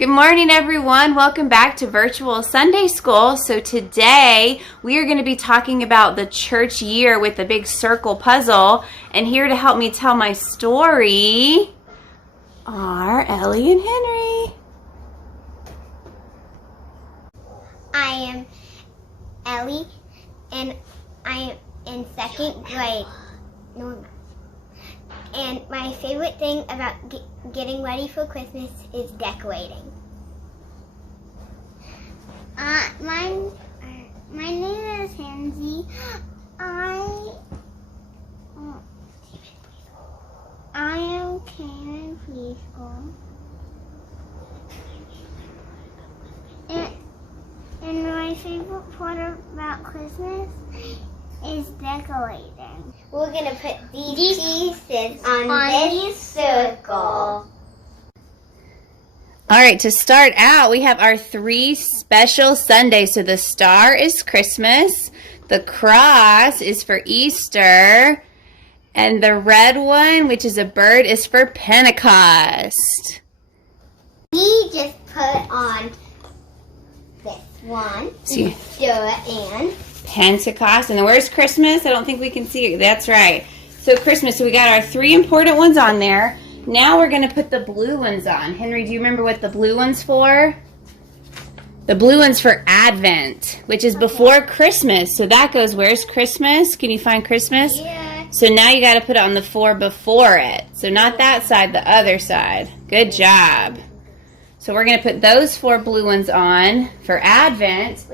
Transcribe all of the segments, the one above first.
Good morning, everyone. Welcome back to Virtual Sunday School. So today we are going to be talking about the church year with the big circle puzzle. And here to help me tell my story are Ellie and Henry. I am Ellie, and I am in second grade. No, I'm not. And my favorite thing about getting ready for Christmas is decorating. My name is Hansie. I am Karen preschool. And my favorite part about Christmas is decorating. We're going to put these pieces on this circle. All right, to start out, we have our three special Sundays. So the star is Christmas, the cross is for Easter, and the red one, which is a bird, is for Pentecost. We just put on this one, Easter and Pentecost. And then where's Christmas? I don't think we can see it. That's right. So Christmas. So we got our three important ones on there. Now we're going to put the blue ones on. Henry, do you remember what the blue one's for? The blue one's for Advent, which is before Christmas. So that goes, where's Christmas? Can you find Christmas? Yeah. So now you got to put it on the four before it. So not that side, the other side. Good job. So we're going to put those four blue ones on for Advent.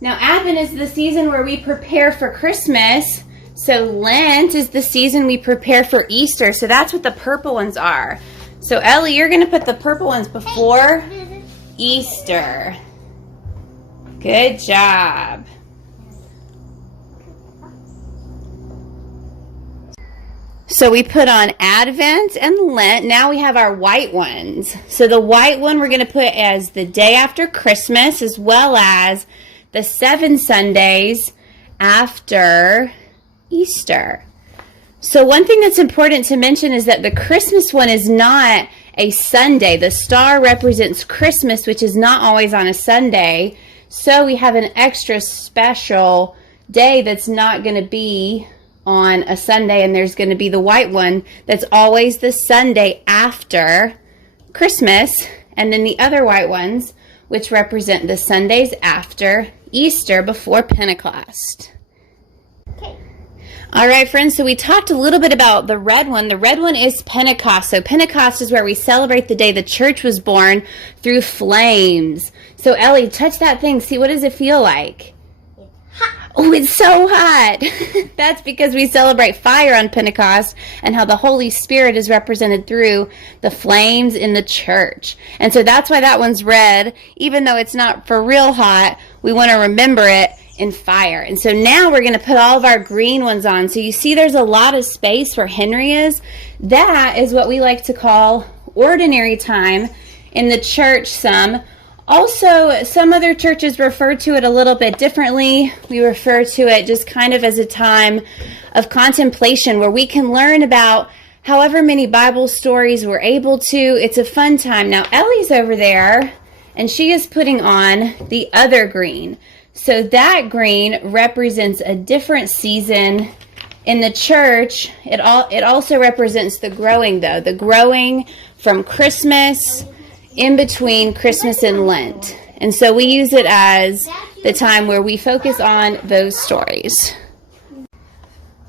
Now, Advent is the season where we prepare for Christmas. So Lent is the season we prepare for Easter. So that's what the purple ones are. So Ellie, you're going to put the purple ones before Easter. Good job. So we put on Advent and Lent. Now we have our white ones. So the white one we're going to put as the day after Christmas, as well as the 7 Sundays after Easter. So one thing that's important to mention is that the Christmas one is not a Sunday. The star represents Christmas, which is not always on a Sunday. So we have an extra special day that's not going to be on a Sunday, and there's going to be the white one that's always the Sunday after Christmas, and then the other white ones, which represent the Sundays after Easter before Pentecost. Okay. All right, friends, so we talked a little bit about the red one. The red one is Pentecost. So Pentecost is where we celebrate the day the church was born through flames. So Ellie, touch that thing. See, what does it feel like? Oh, it's so hot. That's because we celebrate fire on Pentecost and how the Holy Spirit is represented through the flames in the church. And so that's why that one's red. Even though it's not for real hot, we want to remember it in fire. And so now we're going to put all of our green ones on. So you see there's a lot of space where Henry is. That is what we like to call ordinary time in the church some. Also, some other churches refer to it a little bit differently. We refer to it just kind of as a time of contemplation where we can learn about however many Bible stories we're able to. It's a fun time. Now, Ellie's over there, and she is putting on the other green. So that green represents a different season in the church. It also represents the growing, though. The growing from Christmas in between Christmas and Lent. And so we use it as the time where we focus on those stories.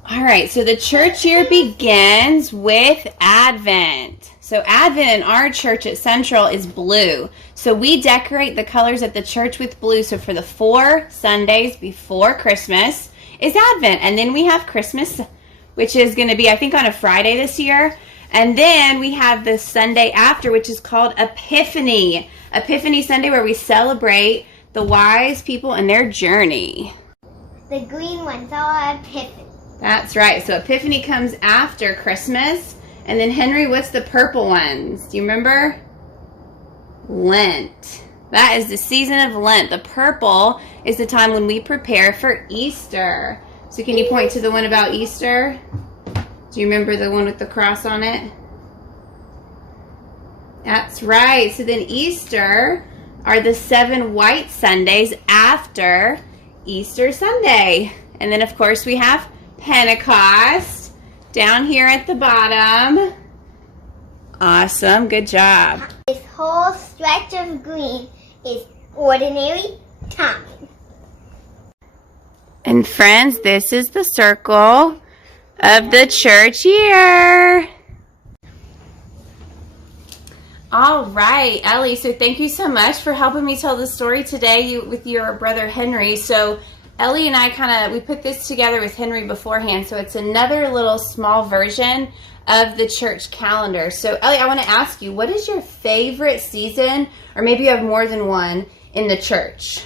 All right, so the church year begins with Advent. So Advent in our church at Central is blue. So we decorate the colors at the church with blue. So for the 4 Sundays before Christmas is Advent. And then we have Christmas, which is going to be, I think, on a Friday this year. And then we have the Sunday after, which is called Epiphany. Epiphany Sunday, where we celebrate the wise people and their journey. The green ones are Epiphany. That's right. So Epiphany comes after Christmas. And then Henry, what's the purple ones? Do you remember? Lent. That is the season of Lent. The purple is the time when we prepare for Easter. So can you point to the one about Easter? Do you remember the one with the cross on it? That's right. So then Easter are the 7 white Sundays after Easter Sunday. And then, of course, we have Pentecost down here at the bottom. Awesome. Good job. This whole stretch of green is ordinary time. And friends, this is the circle of the church year. All right, Ellie, so thank you so much for helping me tell the story today with your brother Henry. So Ellie and I we put this together with Henry beforehand, so it's another little small version of the church calendar. So Ellie, I want to ask you, what is your favorite season, or maybe you have more than one, in the church?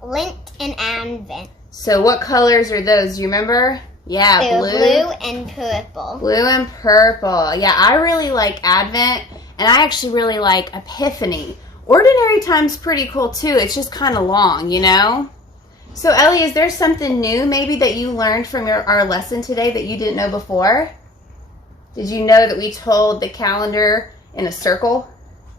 Lent and Advent. So what colors are those? Do you remember? Yeah, Blue and purple. Blue and purple. Yeah, I really like Advent, and I actually really like Epiphany. Ordinary time's pretty cool too. It's just kind of long, you know? So Ellie, is there something new maybe that you learned from our lesson today that you didn't know before? Did you know that we told the calendar in a circle?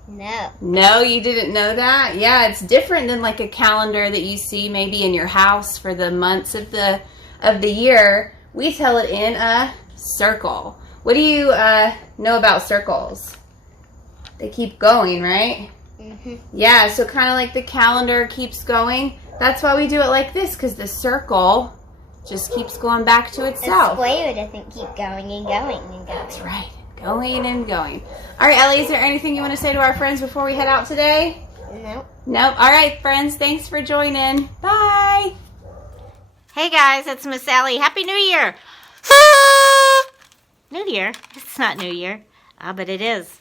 No. No, you didn't know that? Yeah, it's different than like a calendar that you see maybe in your house for the months of the year. We tell it in a circle. What do you know about circles? They keep going, right? Mm-hmm. Yeah, so kind of like the calendar keeps going. That's why we do it like this, because the circle just keeps going back to itself. A square doesn't keep going and going and going. That's right. Going and going. All right, Ellie, is there anything you want to say to our friends before we head out today? Nope. Nope. All right, friends, thanks for joining. Bye. Hey guys, it's Miss Ellie. Happy New Year! New Year? It's not New Year, but it is.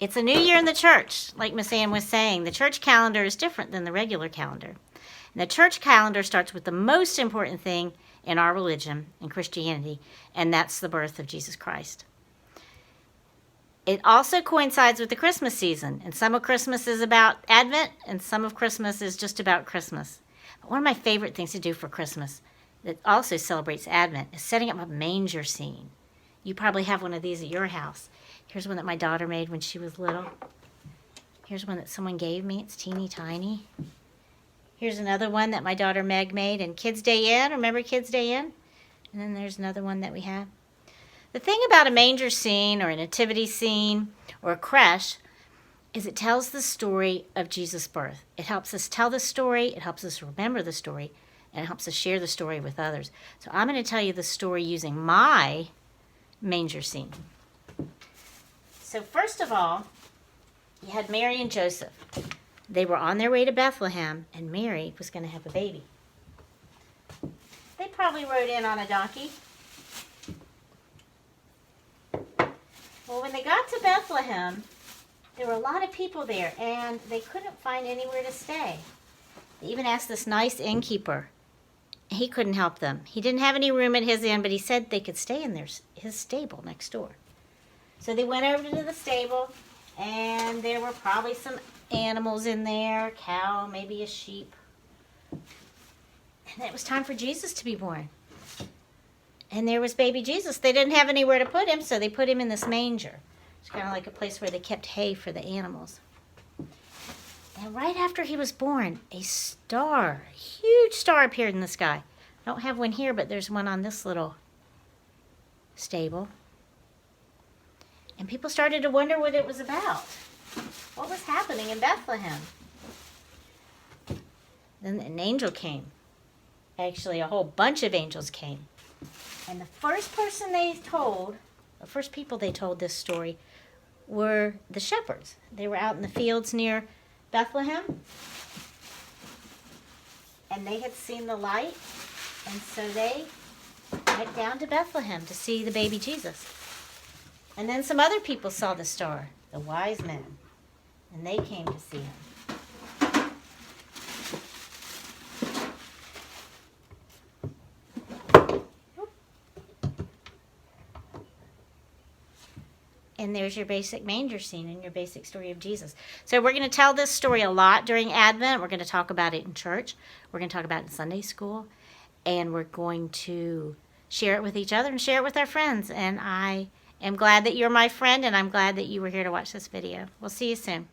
It's a new year in the church, like Miss Ann was saying. The church calendar is different than the regular calendar. And the church calendar starts with the most important thing in our religion, in Christianity, and that's the birth of Jesus Christ. It also coincides with the Christmas season, and some of Christmas is about Advent, and some of Christmas is just about Christmas. But one of my favorite things to do for Christmas that also celebrates Advent is setting up a manger scene. You probably have one of these at your house. Here's one that my daughter made when she was little. Here's one that someone gave me. It's teeny tiny. Here's another one that my daughter Meg made in Kids Day In. Remember Kids Day In? And then there's another one that we have. The thing about a manger scene or a nativity scene or a creche is it tells the story of Jesus' birth. It helps us tell the story, it helps us remember the story, and it helps us share the story with others. So I'm going to tell you the story using my manger scene. So first of all, you had Mary and Joseph. They were on their way to Bethlehem, and Mary was going to have a baby. They probably rode in on a donkey. Well, when they got to Bethlehem, there were a lot of people there, and they couldn't find anywhere to stay. They even asked this nice innkeeper. He couldn't help them. He didn't have any room at his inn, but he said they could stay in his stable next door. So they went over to the stable, and there were probably some animals in there, a cow, maybe a sheep. And it was time for Jesus to be born. And there was baby Jesus. They didn't have anywhere to put him, so they put him in this manger. It's kind of like a place where they kept hay for the animals. And right after he was born, a huge star appeared in the sky. I don't have one here, but there's one on this little stable. And people started to wonder what it was about. What was happening in Bethlehem? Then an angel came. Actually, a whole bunch of angels came. And the first people they told this story were the shepherds. They were out in the fields near Bethlehem. And they had seen the light. And so they went down to Bethlehem to see the baby Jesus. And then some other people saw the star, the wise men. And they came to see him. And there's your basic manger scene and your basic story of Jesus. So we're going to tell this story a lot during Advent. We're going to talk about it in church. We're going to talk about it in Sunday school. And we're going to share it with each other and share it with our friends. And I am glad that you're my friend, and I'm glad that you were here to watch this video. We'll see you soon.